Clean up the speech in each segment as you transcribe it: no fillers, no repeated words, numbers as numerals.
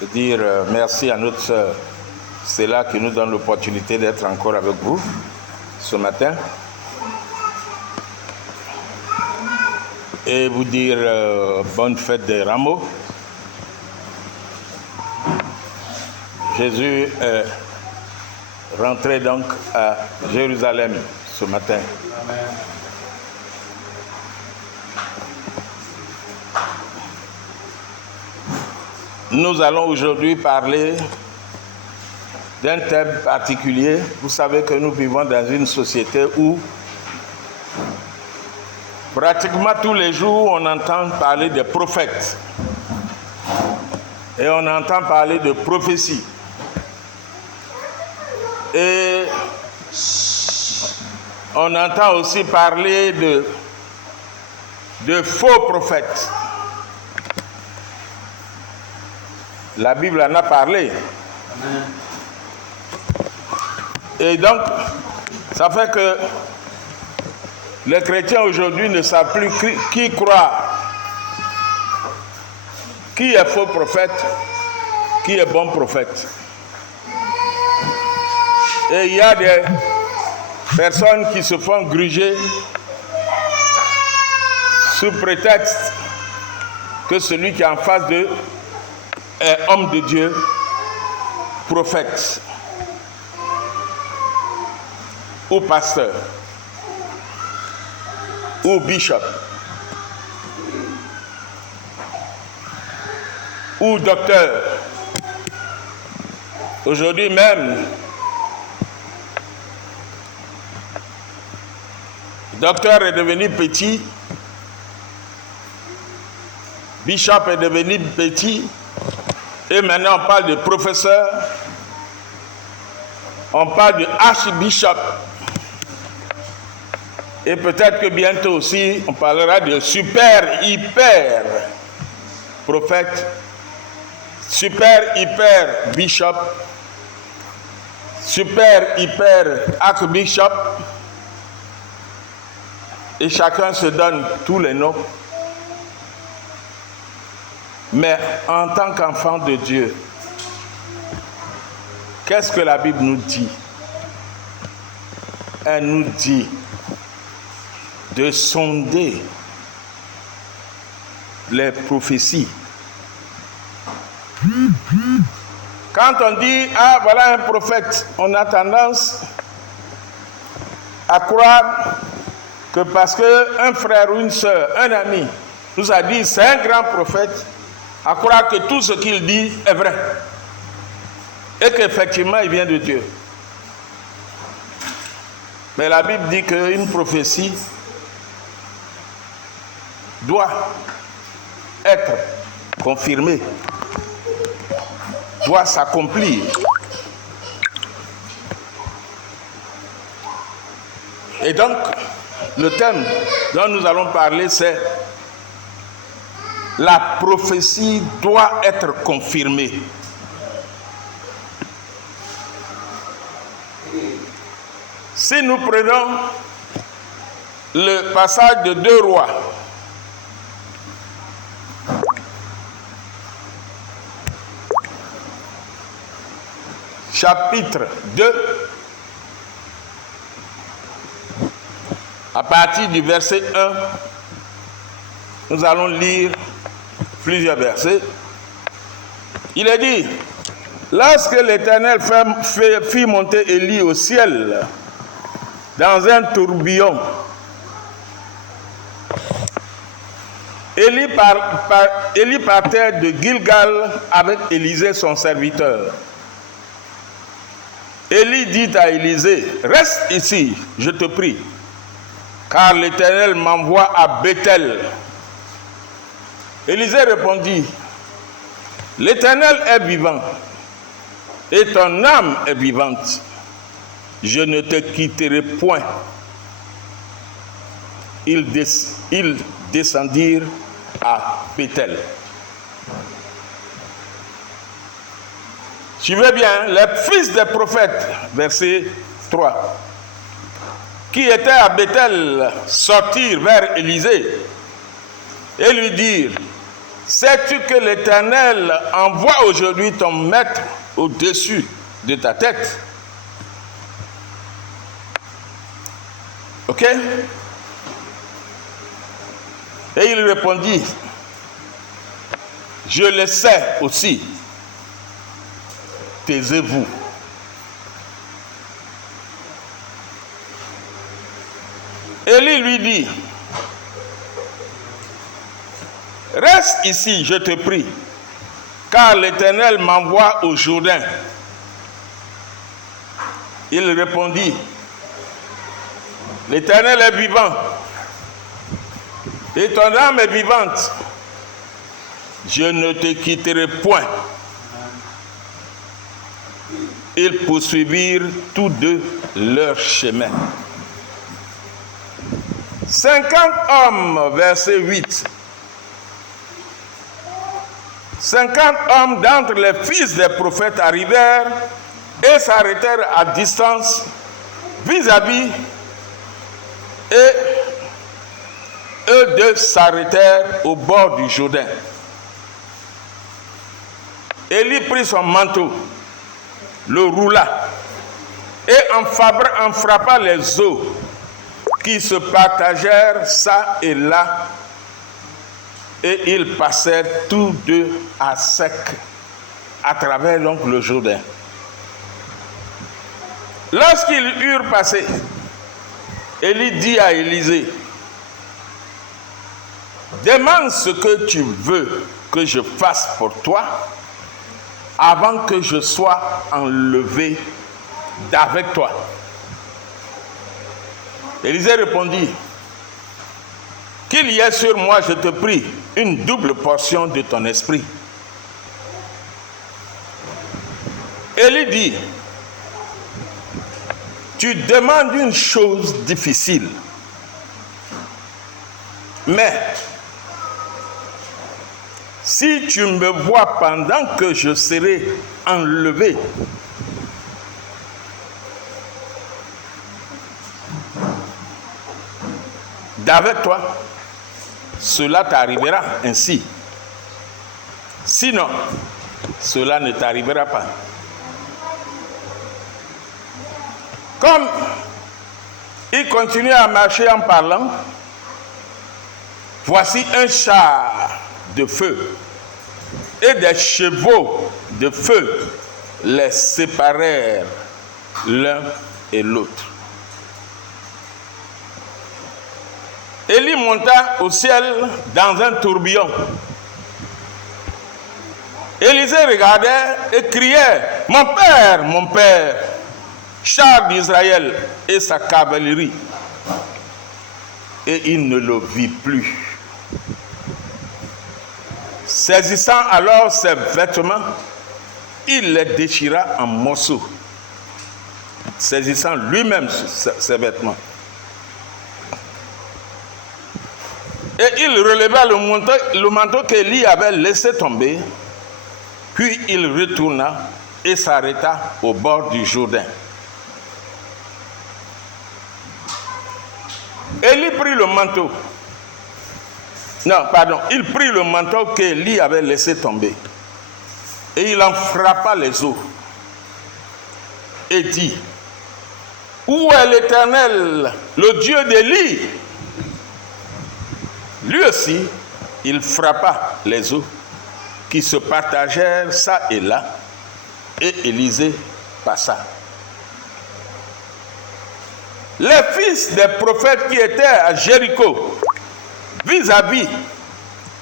de dire merci à notre sœur Stella qui nous donne l'opportunité d'être encore avec vous ce matin. Et vous dire bonne fête des Rameaux. Jésus est rentré donc à Jérusalem ce matin. Amen. Nous allons aujourd'hui parler d'un thème particulier. Vous savez que nous vivons dans une société où pratiquement tous les jours on entend parler des prophètes et on entend parler de prophéties. Et on entend aussi parler de faux prophètes. La Bible en a parlé. Amen. Et donc, ça fait que les chrétiens aujourd'hui ne savent plus qui croire. Qui est faux prophète, qui est bon prophète. Et il y a des personnes qui se font gruger sous prétexte que celui qui est en face d'eux est homme de Dieu, prophète ou pasteur ou bishop ou docteur. Aujourd'hui même, docteur est devenu petit, bishop est devenu petit, et maintenant on parle de professeur, on parle de archbishop, et peut-être que bientôt aussi on parlera de super hyper prophète, super hyper bishop, super hyper archbishop, et chacun se donne tous les noms. Mais en tant qu'enfant de Dieu, qu'est-ce que la Bible nous dit? Elle nous dit de sonder les prophéties. Quand on dit, ah voilà un prophète, on a tendance à croire que parce qu'un frère ou une soeur, un ami, nous a dit c'est un grand prophète, à croire que tout ce qu'il dit est vrai et qu'effectivement il vient de Dieu. Mais la Bible dit qu'une prophétie doit être confirmée, doit s'accomplir. Et donc, le thème dont nous allons parler, c'est la prophétie doit être confirmée. Si nous prenons le passage de 2 Rois, chapitre 2, à partir du verset 1, nous allons lire plusieurs versets. Il est dit, lorsque l'Éternel fit monter Élie au ciel dans un tourbillon, Élie partait de Gilgal avec Élisée son serviteur. Élie dit à Élisée, reste ici, je te prie, car l'Éternel m'envoie à Bethel. Élisée répondit, l'Éternel est vivant et ton âme est vivante. Je ne te quitterai point. Ils descendirent à Bethel. Suivez bien, les fils des prophètes, verset 3, qui étaient à Bethel, sortirent vers Élisée et lui dirent, sais-tu que l'Éternel envoie aujourd'hui ton maître au-dessus de ta tête? Ok? Et il répondit, je le sais aussi. Taisez-vous. Élie lui dit, reste ici, je te prie, car l'Éternel m'envoie au Jourdain. Il répondit, l'Éternel est vivant, et ton âme est vivante. Je ne te quitterai point. Ils poursuivirent tous deux leur chemin. 50 hommes, verset 8. 50 hommes d'entre les fils des prophètes arrivèrent et s'arrêtèrent à distance vis-à-vis, et eux deux s'arrêtèrent au bord du Jourdain. Élie prit son manteau, le roula et en frappa les eaux qui se partagèrent çà et là, et ils passèrent tous deux à sec à travers donc le Jourdain. Lorsqu'ils eurent passé, Élie dit à Élisée, demande ce que tu veux que je fasse pour toi avant que je sois enlevé d'avec toi. Élisée répondit, qu'il y ait sur moi, je te prie, une double portion de ton esprit. Élie dit, tu demandes une chose difficile, mais si tu me vois pendant que je serai enlevé, d'avec toi, cela t'arrivera ainsi. Sinon, cela ne t'arrivera pas. Comme il continuait à marcher en parlant, voici un char de feu et des chevaux de feu les séparèrent l'un et l'autre. Élie monta au ciel dans un tourbillon. Élisée regardait et criait, mon père, char d'Israël et sa cavalerie. Et il ne le vit plus. Saisissant alors ses vêtements, il les déchira en morceaux, saisissant lui-même ses vêtements. Et il releva le manteau qu'Élie avait laissé tomber, puis il retourna et s'arrêta au bord du Jourdain. Élie prit le manteau. Il prit le manteau qu'Élie avait laissé tomber. Et il en frappa les eaux. Et dit, où est l'Éternel, le Dieu d'Élie? Lui aussi, il frappa les eaux qui se partagèrent çà et là, et Élisée passa. Les fils des prophètes qui étaient à Jéricho, vis-à-vis,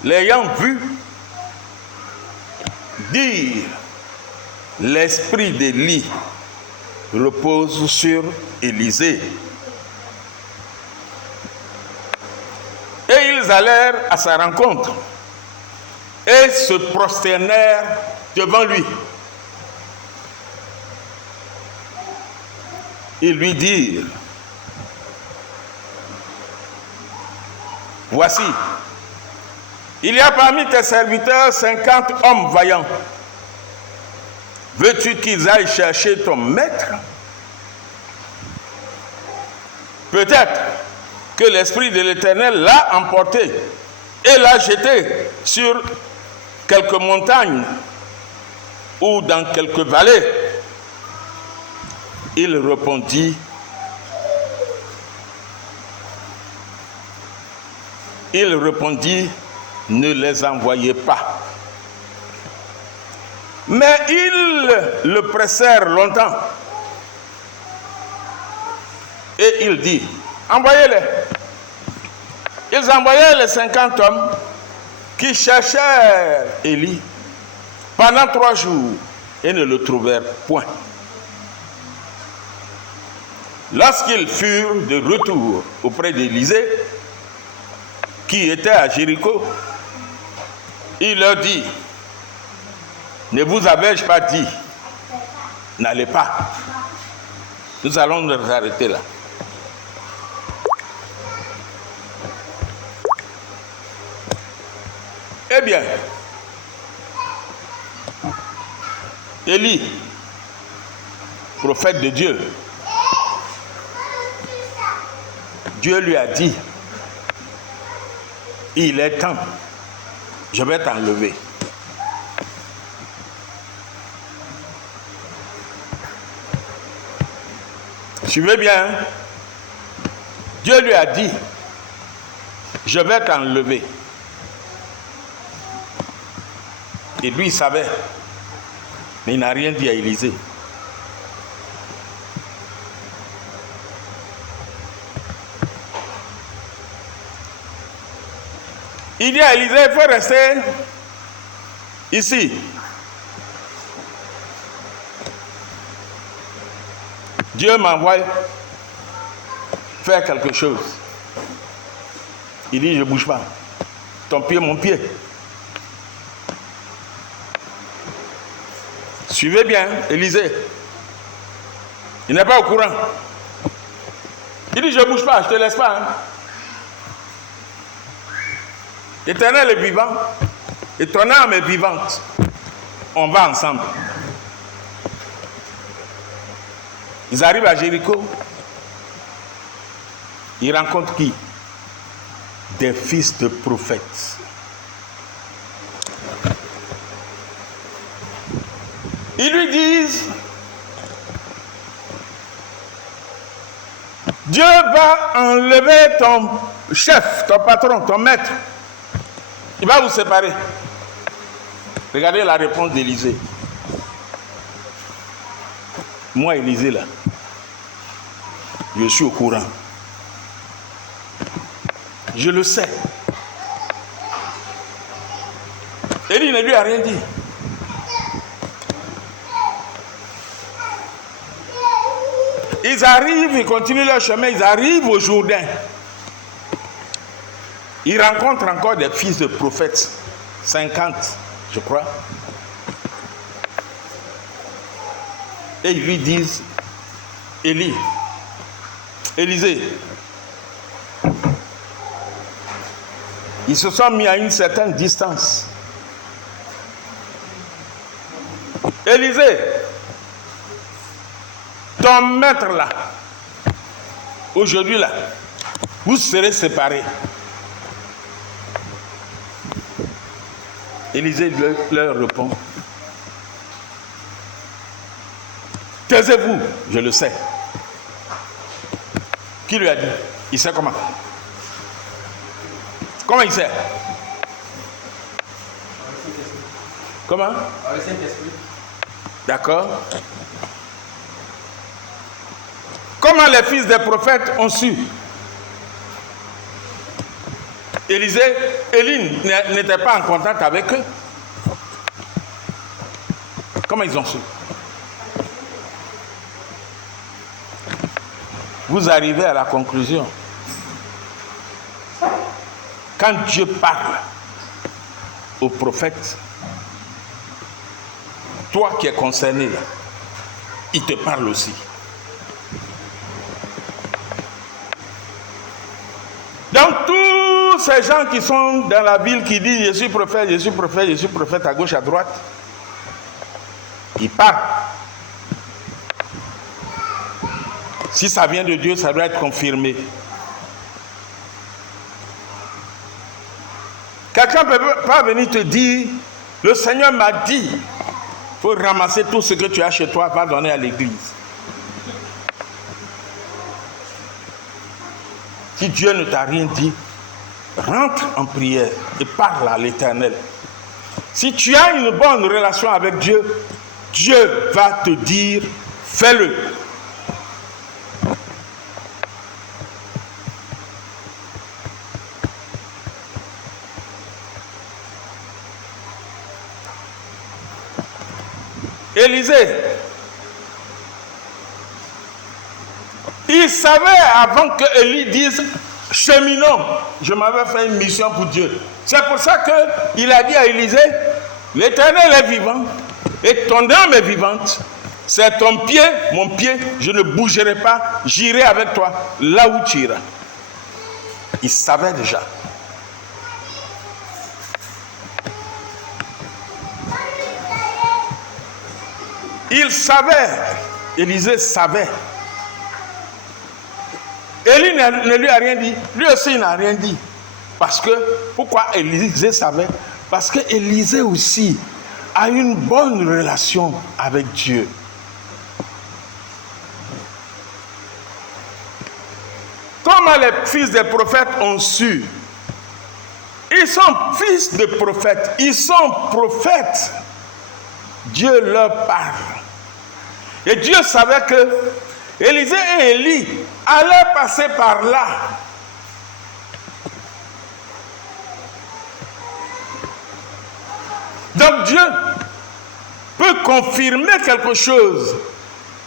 l'ayant vu, dirent, l'esprit d'Élie repose sur Élisée. Et ils allèrent à sa rencontre et se prosternèrent devant lui. Ils lui dirent, voici, il y a parmi tes serviteurs 50 hommes vaillants. Veux-tu qu'ils aillent chercher ton maître? Peut-être que l'Esprit de l'Éternel l'a emporté et l'a jeté sur quelques montagnes ou dans quelques vallées? Il répondit, ne les envoyez pas. Mais ils le pressèrent longtemps. Et il dit, envoyez-les. Ils envoyaient les 50 hommes qui cherchèrent Élie pendant 3 jours et ne le trouvèrent point. Lorsqu'ils furent de retour auprès d'Élisée, qui était à Jéricho, il leur dit, ne vous avais-je pas dit, n'allez pas. Nous allons nous arrêter là. Eh bien, Élie, prophète de Dieu, Dieu lui a dit, il est temps, je vais t'enlever. Suivez bien, hein? Dieu lui a dit, je vais t'enlever. Et lui, il savait, mais il n'a rien dit à Élisée. Il dit à Élisée, il faut rester ici. Dieu m'envoie faire quelque chose. Il dit, je ne bouge pas. Ton pied, mon pied. Suivez bien, Élisée. Il n'est pas au courant. Il dit, je ne bouge pas, je ne te laisse pas. Hein. L'Éternel est vivant et ton âme est vivante. On va ensemble. Ils arrivent à Jéricho. Ils rencontrent qui? Des fils de prophètes. Ils lui disent, Dieu va enlever ton chef, ton patron, ton maître. Il va vous séparer. Regardez la réponse d'Élisée. Moi, Élisée, là, je suis au courant. Je le sais. Élie ne lui a rien dit. Ils arrivent, ils continuent leur chemin, ils arrivent au Jourdain. Ils rencontrent encore des fils de prophètes, 50, je crois. Et ils lui disent, Élisée, ils se sont mis à une certaine distance. Élisée, ton maître là, aujourd'hui là, vous serez séparés. Élisée leur répond, taisez-vous, je le sais. Qui lui a dit? Il sait comment? Comment il sait? Comment? Avec le Saint-Esprit. D'accord. Comment les fils des prophètes ont su? Élie n'était pas en contact avec eux. Comment ils ont su? Vous arrivez à la conclusion. Quand Dieu parle aux prophètes, toi qui es concerné là, il te parle aussi. Donc tous ces gens qui sont dans la ville qui disent je suis prophète, je suis prophète, je suis prophète à gauche, à droite, ils parlent. Si ça vient de Dieu, ça doit être confirmé. Quelqu'un ne peut pas venir te dire Le Seigneur m'a dit, il faut ramasser tout ce que tu as chez toi, va donner à l'église. Si Dieu ne t'a rien dit, rentre en prière et parle à l'Éternel. Si tu as une bonne relation avec Dieu, Dieu va te dire, fais-le. Élisée, il savait avant que Élie dise cheminons, je m'avais fait une mission pour Dieu. C'est pour ça qu'il a dit à Élisée, l'Éternel est vivant et ton âme est vivante. C'est ton pied, mon pied, je ne bougerai pas, j'irai avec toi là où tu iras. Il savait déjà. Il savait, Élisée savait. Élie ne lui a rien dit, lui aussi il n'a rien dit. Parce que, pourquoi Élisée savait? Parce que Élisée aussi a une bonne relation avec Dieu. Comme les fils des prophètes ont su, ils sont fils de prophètes, ils sont prophètes. Dieu leur parle. Et Dieu savait que Élisée et Élie allaient passer par là. Donc Dieu peut confirmer quelque chose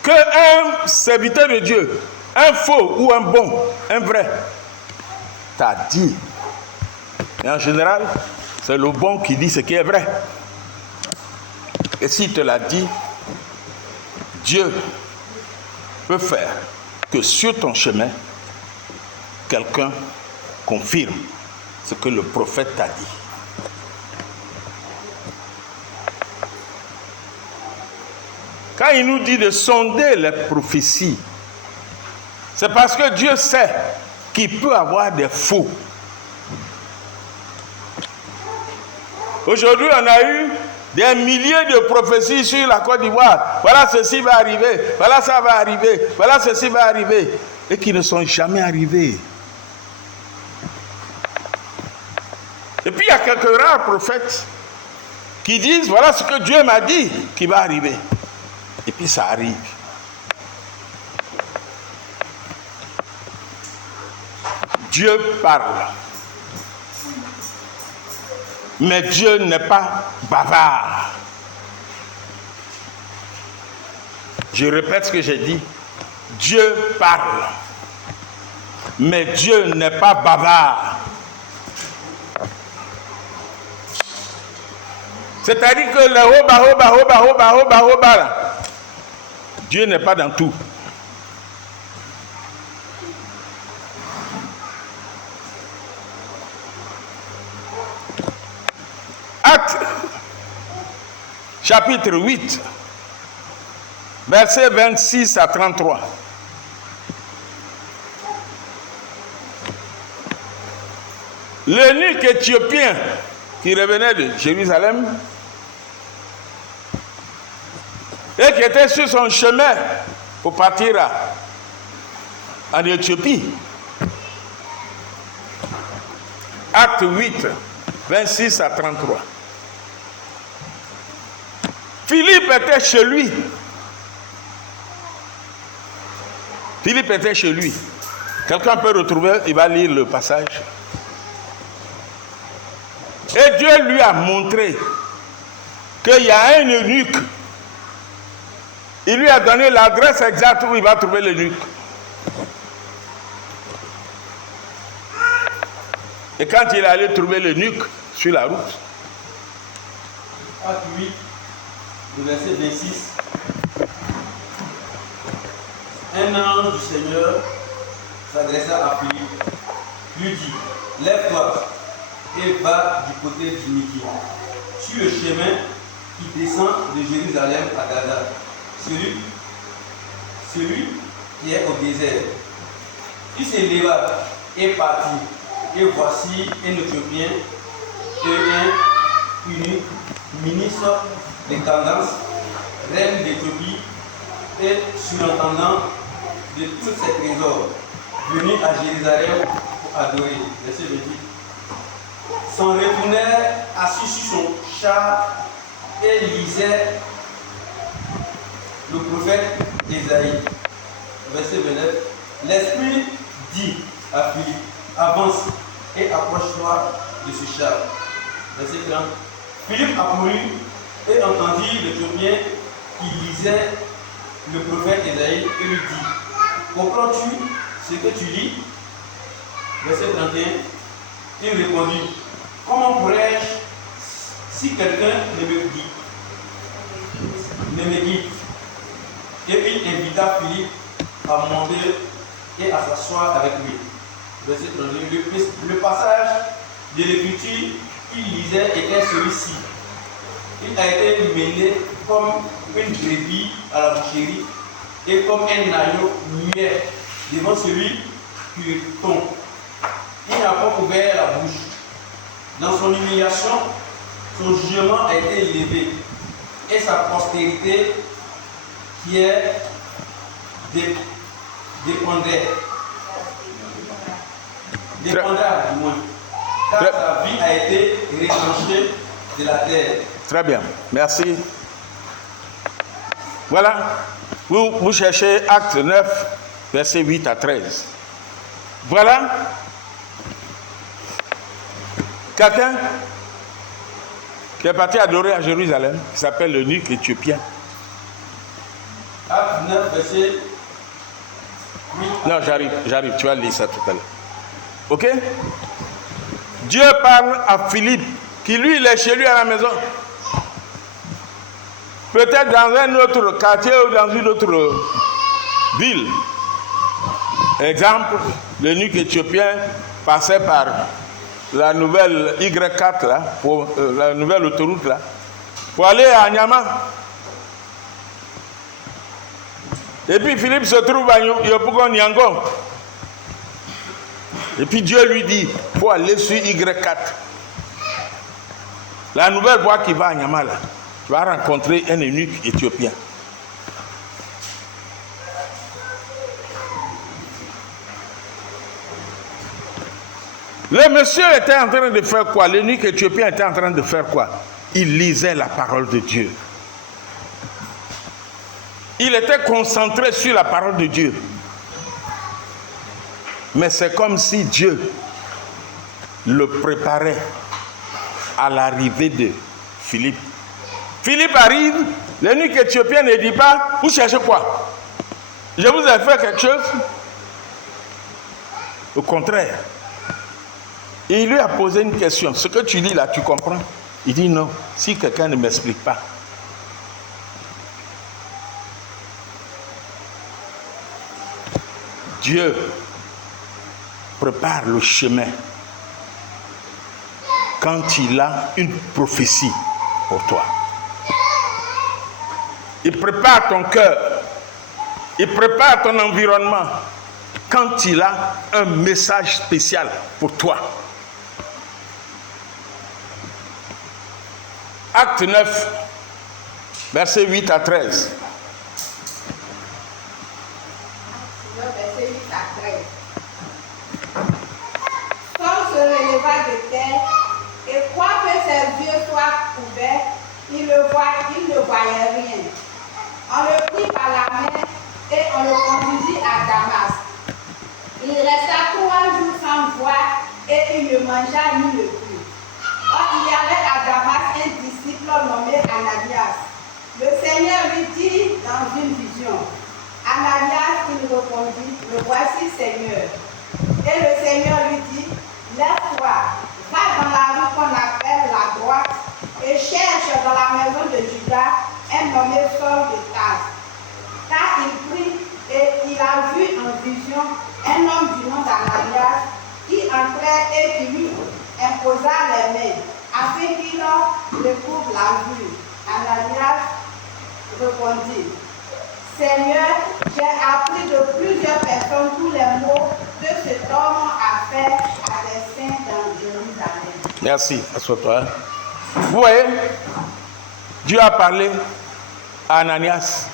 qu'un serviteur de Dieu, un faux ou un bon, un vrai, t'a dit. Et en général, c'est le bon qui dit ce qui est vrai. Et s'il te l'a dit, Dieu peut faire que sur ton chemin, quelqu'un confirme ce que le prophète t'a dit. Quand il nous dit de sonder les prophéties, c'est parce que Dieu sait qu'il peut avoir des faux. Aujourd'hui, on a eu des milliers de prophéties sur la Côte d'Ivoire. Voilà, ceci va arriver. Voilà, ça va arriver. Voilà, ceci va arriver. Et qui ne sont jamais arrivés. Et puis, il y a quelques rares prophètes qui disent, voilà ce que Dieu m'a dit qui va arriver. Et puis, ça arrive. Dieu parle. Mais Dieu n'est pas bavard. Je répète ce que j'ai dit. Dieu parle. Mais Dieu n'est pas bavard. C'est-à-dire que le hoba, Dieu n'est pas dans tout. Acte, chapitre 8, versets 26 à 33. L'eunuque éthiopien qui revenait de Jérusalem et qui était sur son chemin pour partir en Éthiopie. Acte 8, 26 à 33. Philippe était chez lui. Philippe était chez lui. Quelqu'un peut retrouver, il va lire le passage. Et Dieu lui a montré qu'il y a un eunuque. Il lui a donné l'adresse exacte où il va trouver l'eunuque. Et quand il est allé trouver l'eunuque sur la route. Acte 8, le verset 26. Un ange du Seigneur s'adressa à Philippe, lui dit, lève-toi et va du côté du Midi, sur le chemin qui descend de Jérusalem à Gaza, celui qui est au désert. Il s'éleva et partit, et voici un Éthiopien et un eunuque ministre des tendances, reine d'Éthiopie et surintendant de tous ses trésors, venu à Jérusalem pour adorer. Verset 28. S'en retournait assis sur son char et lisait le prophète Ésaïe. Verset 29. L'Esprit dit à Philippe, avance et approche-toi de ce char. Verset 30. Philippe accourut et entendit l'Éthiopien qui lisait le prophète Ésaïe et lui dit, comprends-tu ce que tu lis? Verset 31. Il répondit, comment pourrais-je, si quelqu'un ne me guide? Et il invita Philippe à monter et à s'asseoir avec lui. Verset 32. Le passage de l'écriture qu'il lisait était celui-ci. Il a été mené comme une brebis à la boucherie et comme un agneau muet devant celui qui le tombe. Il n'a pas ouvert la bouche. Dans son humiliation, son jugement a été élevé et sa postérité qui est dépendait du moins, car sa vie a été retranchée de la terre. Très bien, merci. Voilà, vous cherchez Acte 9, versets 8 à 13. Voilà. Quelqu'un qui est parti adorer à Jérusalem, qui s'appelle l'eunuque éthiopien. Acte 9, verset 8. Non, j'arrive, tu vas lire ça tout à l'heure. Ok? Dieu parle à Philippe, qui lui, il est chez lui à la maison. Peut-être dans un autre quartier ou dans une autre ville. Exemple, l'eunuque éthiopien passait par la nouvelle Y4, là, la nouvelle autoroute, là, pour aller à Nyama. Et puis Philippe se trouve à Yopougon Yangon. Et puis Dieu lui dit, il faut aller sur Y4. La nouvelle voie qui va à Nyama, là, tu vas rencontrer un eunuque éthiopien. Le monsieur était en train de faire quoi? L'eunuque éthiopien était en train de faire quoi? Il lisait la parole de Dieu. Il était concentré sur la parole de Dieu. Mais c'est comme si Dieu le préparait à l'arrivée de Philippe. Philippe arrive, l'eunuque éthiopien ne dit pas, vous cherchez quoi? Je vous ai fait quelque chose? Au contraire. Et il lui a posé une question. Ce que tu dis là, tu comprends? Il dit non, si quelqu'un ne m'explique pas. Dieu prépare le chemin quand il a une prophétie pour toi. Il prépare ton cœur. Il prépare ton environnement quand il a un message spécial pour toi. Acte 9, versets 8 à 13. Verset 8 à 13. Saul se releva de terre, et quoique ses yeux soient ouverts, il ne voyait rien. On le prit par la main et on le conduisit à Damas. Il resta 3 jours sans voir et il ne mangea ni ne but. Or, il y avait à Damas un disciple nommé Ananias. Le Seigneur lui dit dans une vision, Ananias, il répondit, me voici Seigneur. Et le Seigneur lui dit, lève-toi, va dans la rue qu'on appelle la droite et cherche dans la maison de Judas un nommé Saul de Tarse. Car il prit et il a vu en vision un homme du nom d'Ananias qui entrait et qui lui imposa les mains afin qu'il recouvre la vue. Ananias répondit, Seigneur, j'ai appris de plusieurs personnes tous les maux que cet homme a fait à des saints dans Jérusalem. Merci, assois-toi. Vous voyez, Dieu a parlé à Ananias.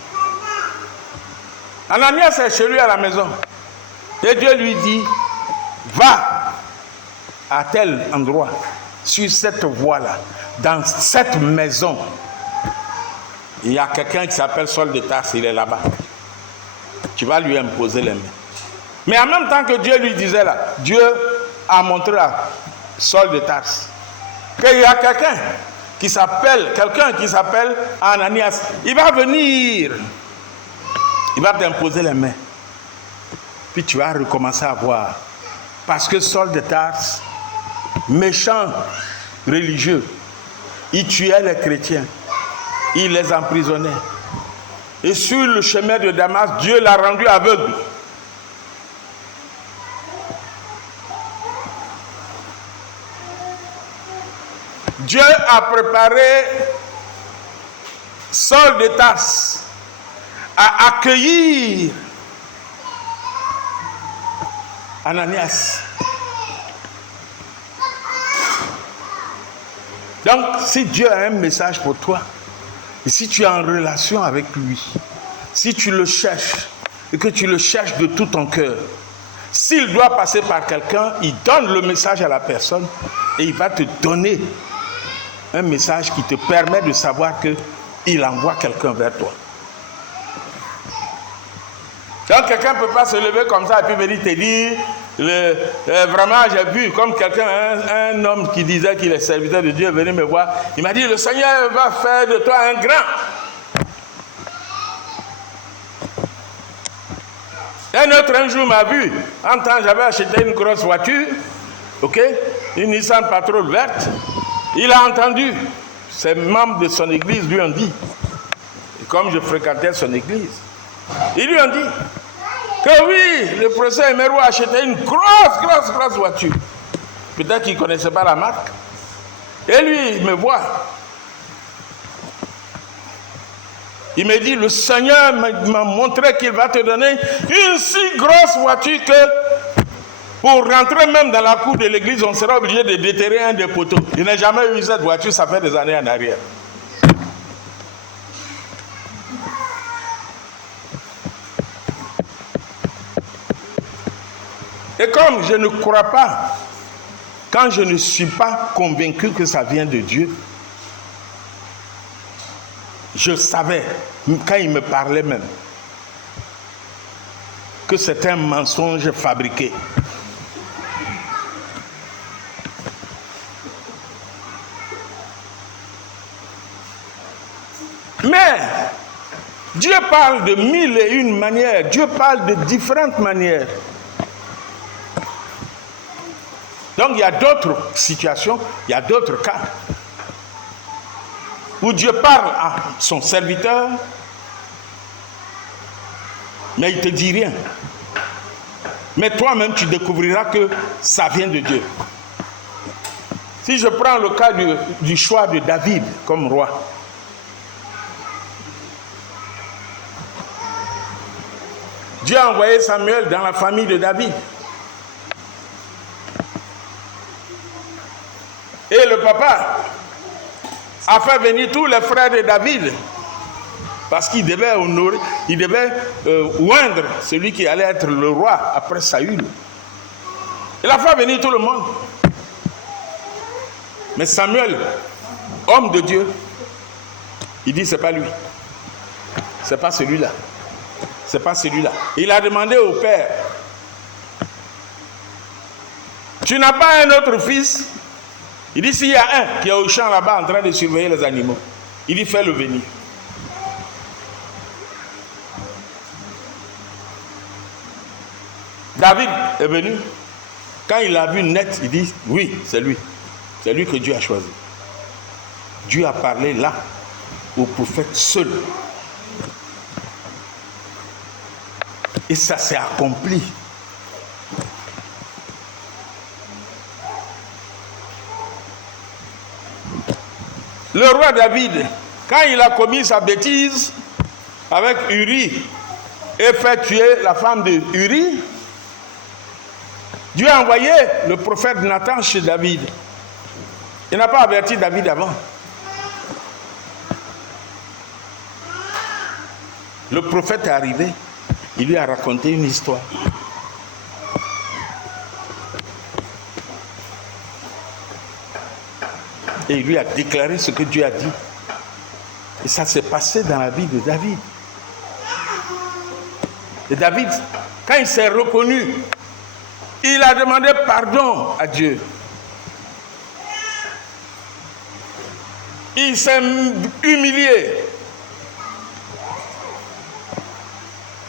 Ananias est chez lui à la maison. Et Dieu lui dit, va à tel endroit, sur cette voie-là, dans cette maison. Il y a quelqu'un qui s'appelle Saul de Tarse, il est là-bas. Tu vas lui imposer les mains. Mais en même temps que Dieu lui disait là, Dieu a montré à Saul de Tarse qu'il y a quelqu'un qui s'appelle Ananias. Il va venir. Il va t'imposer les mains. Puis tu vas recommencer à voir. Parce que Saul de Tarse, méchant religieux, il tuait les chrétiens. Il les emprisonnait. Et sur le chemin de Damas, Dieu l'a rendu aveugle. Dieu a préparé Saul de Tarse à accueillir Ananias. Donc, si Dieu a un message pour toi, et si tu es en relation avec lui, si tu le cherches, et que tu le cherches de tout ton cœur, s'il doit passer par quelqu'un, il donne le message à la personne et il va te donner un message qui te permet de savoir qu'il envoie quelqu'un vers toi. Donc quelqu'un ne peut pas se lever comme ça et puis venir te dire, vraiment j'ai vu comme quelqu'un, un homme qui disait qu'il est serviteur de Dieu, venait me voir, il m'a dit, le Seigneur va faire de toi un grand. Un autre un jour m'a vu, en temps j'avais acheté une grosse voiture, ok, une Nissan Patrol verte. Il a entendu, ses membres de son église lui ont dit, et comme je fréquentais son église, ils lui ont dit que oui, le professeur Emerou a acheté une grosse voiture. Peut-être qu'il ne connaissait pas la marque. Et lui, il me voit. Il me dit, le Seigneur m'a montré qu'il va te donner une si grosse voiture que pour rentrer même dans la cour de l'église, on sera obligé de déterrer un des poteaux. Il n'a jamais eu cette voiture, ça fait des années en arrière. Et comme je ne crois pas, quand je ne suis pas convaincu que ça vient de Dieu, je savais, quand il me parlait même, que c'est un mensonge fabriqué. Mais Dieu parle de 1001 manières, Dieu parle de différentes manières. Donc il y a d'autres situations, il y a d'autres cas où Dieu parle à son serviteur, mais il ne te dit rien. Mais toi-même, tu découvriras que ça vient de Dieu. Si je prends le cas du choix de David comme roi, Dieu a envoyé Samuel dans la famille de David. Et le papa a fait venir tous les frères de David parce qu'il devait honorer, il devait oindre celui qui allait être le roi après Saül. Il a fait venir tout le monde. Mais Samuel, homme de Dieu, il dit c'est pas lui. C'est pas celui-là. C'est pas celui-là. Il a demandé au père, tu n'as pas un autre fils? Il dit, s'il y a un qui est au champ là-bas en train de surveiller les animaux, il dit, fais-le venir. David est venu. Quand il a vu net, il dit, oui, c'est lui. C'est lui que Dieu a choisi. Dieu a parlé là au prophète seul. Et ça s'est accompli. Le roi David, quand il a commis sa bêtise avec Uri et fait tuer la femme de Uri, Dieu a envoyé le prophète Nathan chez David. Il n'a pas averti David avant. Le prophète est arrivé, il lui a raconté une histoire. Et il lui a déclaré ce que Dieu a dit. Et ça s'est passé dans la vie de David. Et David, quand il s'est reconnu, il a demandé pardon à Dieu. Il s'est humilié.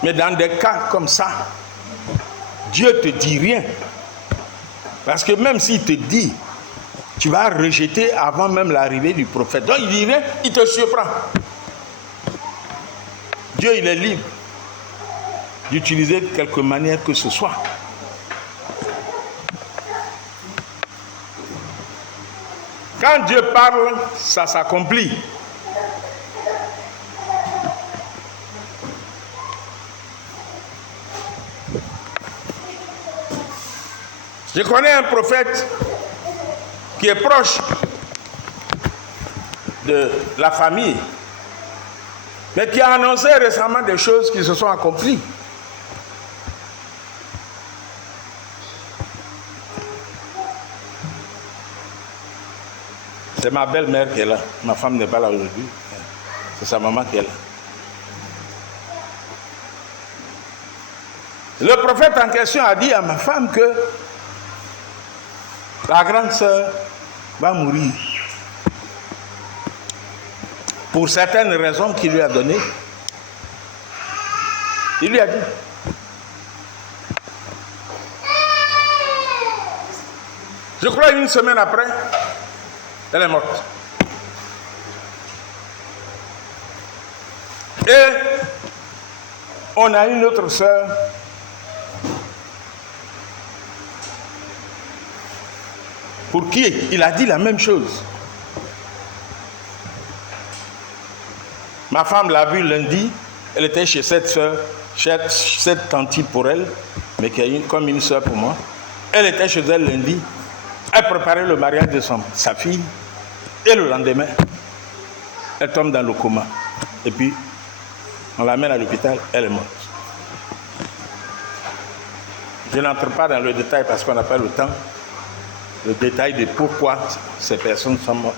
Mais dans des cas comme ça, Dieu ne te dit rien. Parce que même s'il te dit, tu vas rejeter avant même l'arrivée du prophète. Donc il dit rien, il te surprend. Dieu, il est libre d'utiliser quelque manière que ce soit. Quand Dieu parle, ça s'accomplit. Je connais un prophète qui est proche de la famille, mais qui a annoncé récemment des choses qui se sont accomplies. C'est ma belle-mère qui est là. Ma femme n'est pas là aujourd'hui. C'est sa maman qui est là. Le prophète en question a dit à ma femme que la grande sœur va mourir. Pour certaines raisons qu'il lui a données. Il lui a dit. Je crois une semaine après, elle est morte. Et on a une autre sœur pour qui il a dit la même chose. Ma femme l'a vue lundi, elle était chez cette sœur, cette tante pour elle, mais qui est comme une sœur pour moi. Elle était chez elle lundi, elle préparait le mariage de sa fille, et le lendemain, elle tombe dans le coma. Et puis, on l'amène à l'hôpital, elle est morte. Je n'entre pas dans le détail parce qu'on n'a pas le temps. Le détail de pourquoi ces personnes sont mortes.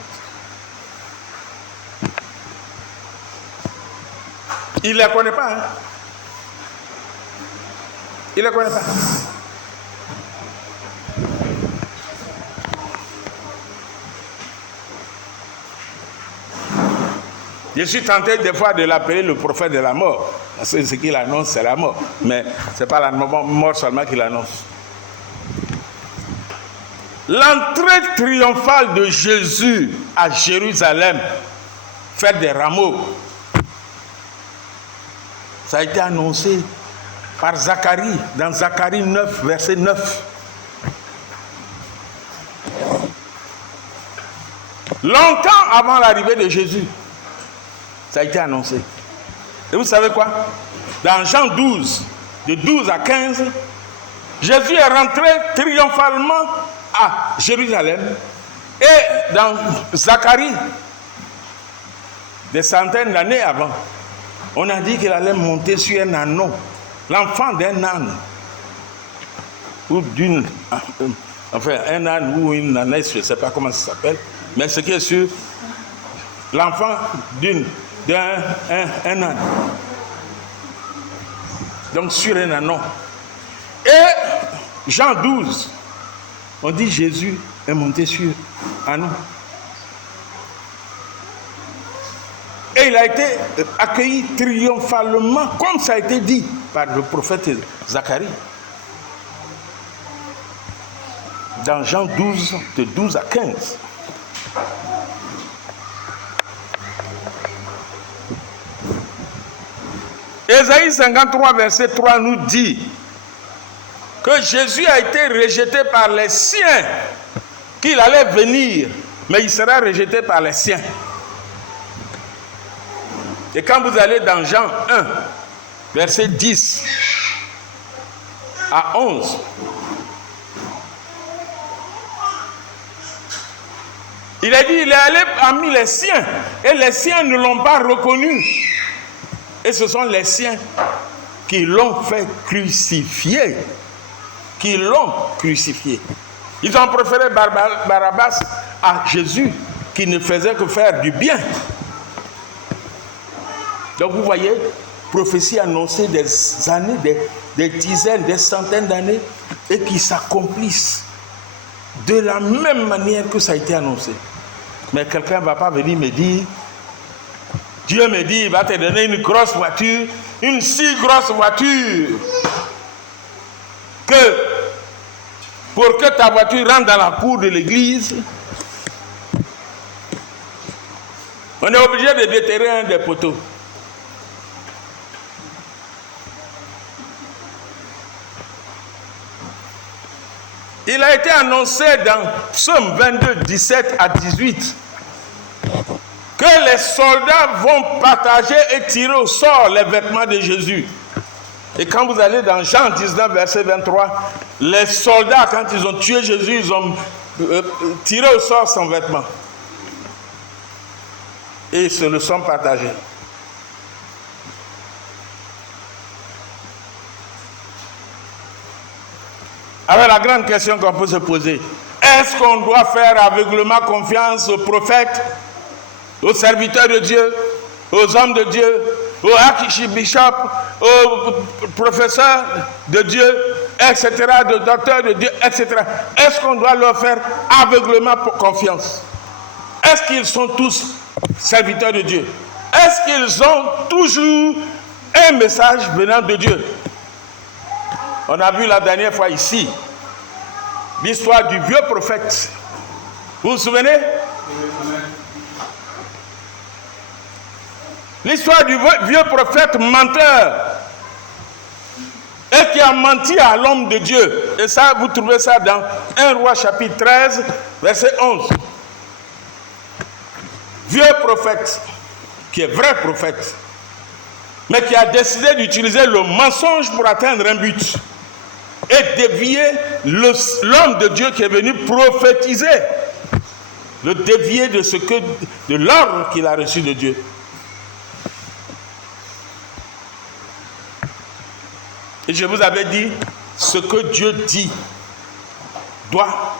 Il ne les connaît pas. Hein? Il ne les connaît pas. Je suis tenté des fois de l'appeler le prophète de la mort. Parce que ce qu'il annonce, c'est la mort. Mais ce n'est pas la mort seulement qu'il annonce. L'entrée triomphale de Jésus à Jérusalem, fête des rameaux, ça a été annoncé par Zacharie, dans Zacharie 9, verset 9. Longtemps avant l'arrivée de Jésus, ça a été annoncé. Et vous savez quoi? Dans Jean 12, de 12 à 15, Jésus est rentré triomphalement à Jérusalem. Et dans Zacharie, des centaines d'années avant, on a dit qu'il allait monter sur un ânon, l'enfant d'un âne, ou d'une, enfin un âne ou une ânesse, je ne sais pas comment ça s'appelle, mais ce qui est sûr, l'enfant d'un âne. Donc sur un ânon. Et Jean 12, on dit Jésus est monté sur un ânon. Et il a été accueilli triomphalement, comme ça a été dit par le prophète Zacharie. Dans Jean 12, de 12 à 15. Ésaïe 53, verset 3 nous dit que Jésus a été rejeté par les siens, qu'il allait venir, mais il sera rejeté par les siens. Et quand vous allez dans Jean 1, verset 10 à 11, il a dit, il est allé parmi les siens, et les siens ne l'ont pas reconnu. Et ce sont les siens qui l'ont fait crucifier. Qui l'ont crucifié. Ils ont préféré Barabbas à Jésus, qui ne faisait que faire du bien. Donc vous voyez, prophétie annoncée des années, des dizaines, des centaines d'années, et qui s'accomplissent de la même manière que ça a été annoncé. Mais quelqu'un ne va pas venir me dire, Dieu me dit, il va te donner une grosse voiture, une si grosse voiture, que pour que ta voiture rentre dans la cour de l'église, on est obligé de déterrer un des poteaux. Il a été annoncé dans Psaume 22, 17 à 18 que les soldats vont partager et tirer au sort les vêtements de Jésus. Et quand vous allez dans Jean 19, verset 23, les soldats, quand ils ont tué Jésus, ils ont tiré au sort son vêtement. Et ils se le sont partagés. Alors la grande question qu'on peut se poser, est-ce qu'on doit faire aveuglément confiance aux prophètes, aux serviteurs de Dieu, aux hommes de Dieu, aux archbishops, aux professeurs de Dieu, etc., de docteurs de Dieu, etc. Est-ce qu'on doit leur faire aveuglément confiance? Est-ce qu'ils sont tous serviteurs de Dieu? Est-ce qu'ils ont toujours un message venant de Dieu? On a vu la dernière fois ici l'histoire du vieux prophète. Vous vous souvenez? L'histoire du vieux prophète menteur et qui a menti à l'homme de Dieu. Et ça, vous trouvez ça dans 1 Roi chapitre 13, verset 11. Vieux prophète, qui est vrai prophète, mais qui a décidé d'utiliser le mensonge pour atteindre un but et dévier l'homme de Dieu qui est venu prophétiser, le dévier de l'ordre qu'il a reçu de Dieu. Et je vous avais dit, ce que Dieu dit doit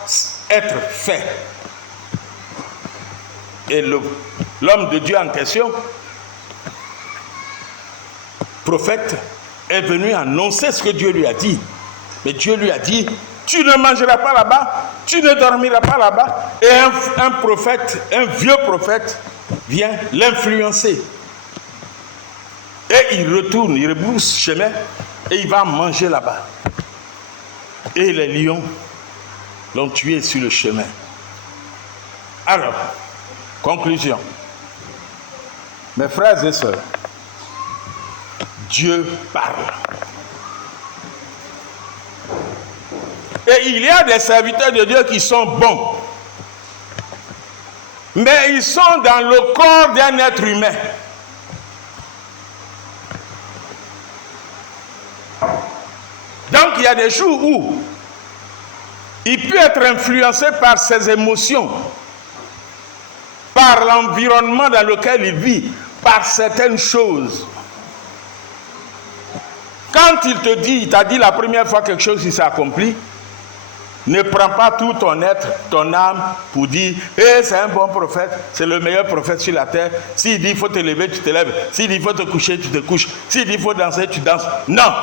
être fait. Et l'homme de Dieu en question, prophète, est venu annoncer ce que Dieu lui a dit. Mais Dieu lui a dit, tu ne mangeras pas là-bas, tu ne dormiras pas là-bas. Et un prophète, un vieux prophète, vient l'influencer. Et il retourne, il rebrousse chemin, et il va manger là-bas. Et les lions l'ont tué sur le chemin. Alors, conclusion. Mes frères et sœurs, Dieu parle. Et il y a des serviteurs de Dieu qui sont bons. Mais ils sont dans le corps d'un être humain. Donc il y a des jours où il peut être influencé par ses émotions, par l'environnement dans lequel il vit, par certaines choses. Quand il t'a dit la première fois quelque chose qui s'est accompli, ne prends pas tout ton être, ton âme, pour dire c'est un bon prophète, c'est le meilleur prophète sur la terre. S'il dit il faut te lever, tu te lèves. S'il dit il faut te coucher, tu te couches. S'il dit il faut danser, tu danses. Non!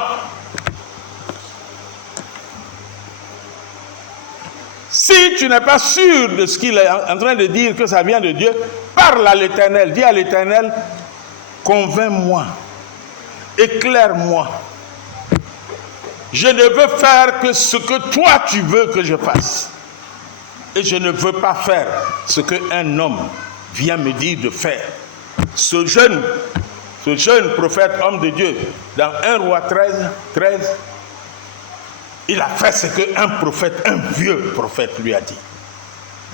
Si tu n'es pas sûr de ce qu'il est en train de dire, que ça vient de Dieu, parle à l'Éternel. Dis à l'Éternel, convainc-moi, éclaire-moi. Je ne veux faire que ce que toi tu veux que je fasse. Et je ne veux pas faire ce qu'un homme vient me dire de faire. Ce jeune prophète, homme de Dieu, dans 1 Roi 13, il a fait ce qu'un prophète, un vieux prophète lui a dit.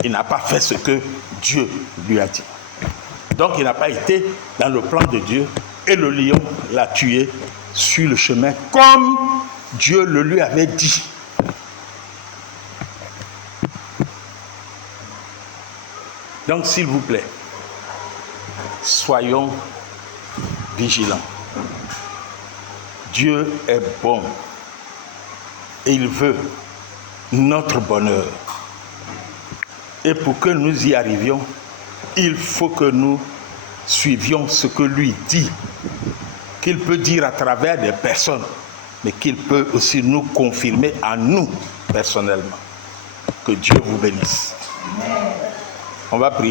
Il n'a pas fait ce que Dieu lui a dit. Donc il n'a pas été dans le plan de Dieu et le lion l'a tué sur le chemin comme Dieu le lui avait dit. Donc s'il vous plaît, soyons vigilants. Dieu est bon et il veut notre bonheur. Et pour que nous y arrivions, il faut que nous suivions ce que lui dit, qu'il peut dire à travers des personnes, mais qu'il peut aussi nous confirmer à nous personnellement. Que Dieu vous bénisse. On va prier.